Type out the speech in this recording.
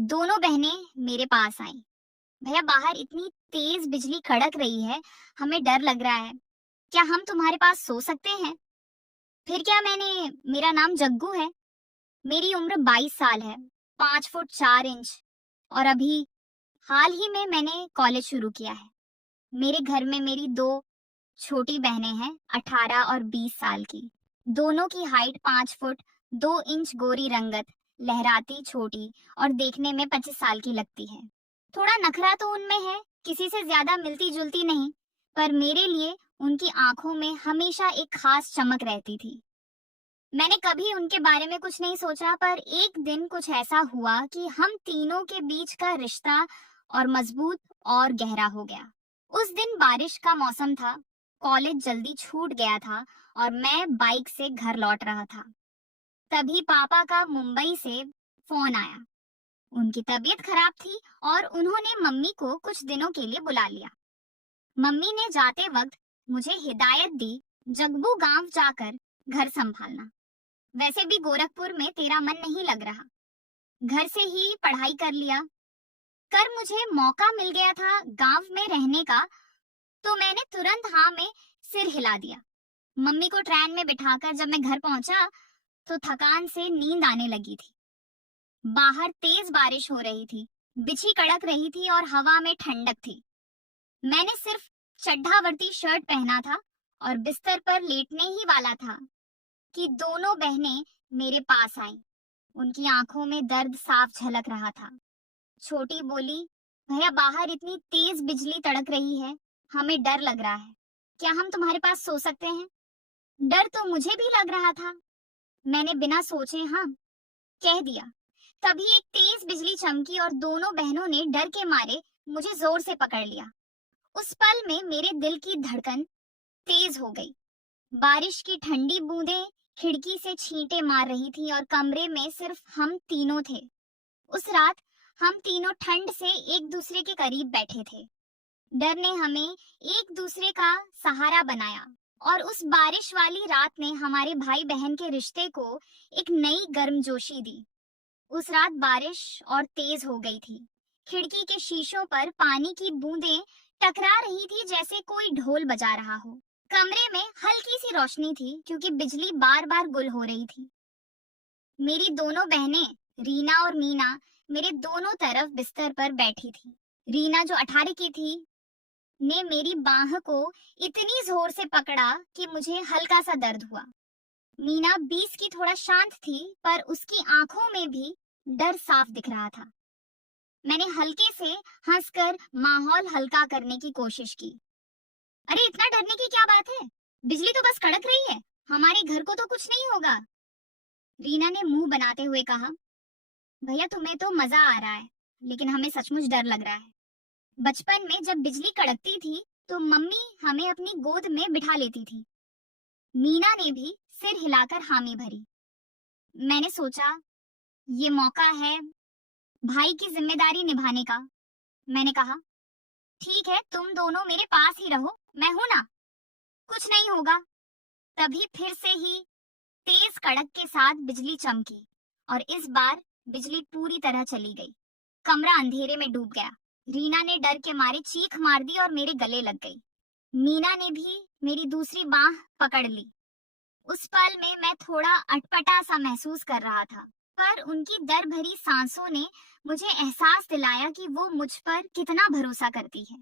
दोनों बहनें मेरे पास आईं। भैया बाहर इतनी तेज बिजली कड़क रही है, हमें डर लग रहा है। क्या हम तुम्हारे पास सो सकते हैं? फिर क्या मेरा नाम जग्गू है। मेरी उम्र 22 साल है, 5 फुट 4 इंच और अभी हाल ही में मैंने कॉलेज शुरू किया है। मेरे घर में मेरी 2 छोटी बहनें हैं, 18 और 20 साल की। दोनों की हाइट 5 फुट 2 इंच गोरी रंगत, लहराती छोटी और देखने में 25 साल की लगती है। थोड़ा नखरा तो उनमें है, किसी से ज्यादा मिलती जुलती नहीं, पर मेरे लिए उनकी आंखों में हमेशा एक खास चमक रहती थी। मैंने कभी उनके बारे में कुछ नहीं सोचा, पर एक दिन कुछ ऐसा हुआ कि हम तीनों के बीच का रिश्ता और मजबूत और गहरा हो गया। उस दिन बारिश का मौसम था, कॉलेज जल्दी छूट गया था और मैं बाइक से घर लौट रहा था। तभी पापा का मुंबई से फोन आया। उनकी तबीयत खराब थी और उन्होंने मम्मी को कुछ दिनों के लिए बुला लिया। मम्मी ने जाते वक्त मुझे हिदायत दी, जग्गू गांव जाकर घर संभालना। वैसे भी गोरखपुर में तेरा मन नहीं लग रहा, घर से ही पढ़ाई कर लिया कर मुझे मौका मिल गया था गांव में रहने का, तो मैंने तुरंत हाँ में सिर हिला दिया। मम्मी को ट्रेन में बिठाकर जब मैं घर पहुंचा तो थकान से नींद आने लगी थी। बाहर तेज बारिश हो रही थी, बिछी कड़क रही थी और हवा में ठंडक थी। मैंने सिर्फ चड्ढावर्ती शर्ट पहना था और बिस्तर पर लेटने ही वाला था कि दोनों बहनें मेरे पास आईं। उनकी आंखों में दर्द साफ झलक रहा था। छोटी बोली, भैया बाहर इतनी तेज बिजली तड़क रही है, हमें डर लग रहा है। क्या हम तुम्हारे पास सो सकते हैं? डर तो मुझे भी लग रहा था। मैंने बिना सोचे हाँ कह दिया। तभी एक तेज बिजली चमकी और दोनों बहनों ने डर के मारे मुझे जोर से पकड़ लिया। उस पल में मेरे दिल की धड़कन तेज हो गई। बारिश की ठंडी बूंदें खिड़की से छींटे मार रही थी और कमरे में सिर्फ हम तीनों थे। उस रात हम तीनों ठंड से एक दूसरे के करीब बैठे थे। डर ने हमें एक दूसरे का सहारा बनाया और उस बारिश वाली रात ने हमारे भाई बहन के रिश्ते को एक नई गर्मजोशी दी। उस रात बारिश और तेज हो गई थी। खिड़की के शीशों पर पानी की बूंदें टकरा रही थी जैसे कोई ढोल बजा रहा हो। कमरे में हल्की सी रोशनी थी क्योंकि बिजली बार बार गुल हो रही थी। मेरी दोनों बहनें रीना और मीना मेरे दोनों तरफ बिस्तर पर बैठी थी। रीना जो 18 की थी ने मेरी बाह को इतनी जोर से पकड़ा कि मुझे हल्का सा दर्द हुआ। मीना 20 की थोड़ा शांत थी, पर उसकी आंखों में भी डर साफ दिख रहा था। मैंने हल्के से हंसकर माहौल हल्का करने की कोशिश की। अरे इतना डरने की क्या बात है, बिजली तो बस कड़क रही है, हमारे घर को तो कुछ नहीं होगा। रीना ने मुंह बनाते हुए कहा, भैया तुम्हें तो मजा आ रहा है, लेकिन हमें सचमुच डर लग रहा है। बचपन में जब बिजली कड़कती थी तो मम्मी हमें अपनी गोद में बिठा लेती थी। मीना ने भी सिर हिलाकर हामी भरी। मैंने सोचा ये मौका है भाई की जिम्मेदारी निभाने का। मैंने कहा, ठीक है तुम दोनों मेरे पास ही रहो, मैं हूं ना, कुछ नहीं होगा। तभी फिर से ही तेज कड़क के साथ बिजली चमकी और इस बार बिजली पूरी तरह चली गई। कमरा अंधेरे में डूब गया। रीना ने डर के मारे चीख मार दी और मेरे गले लग गई। मीना ने भी मेरी दूसरी बाह पकड़ ली। उस पल में मैं थोड़ा अटपटा सा महसूस कर रहा था, पर उनकी दर भरी सांसों ने मुझे एहसास दिलाया कि वो मुझ पर कितना भरोसा करती है।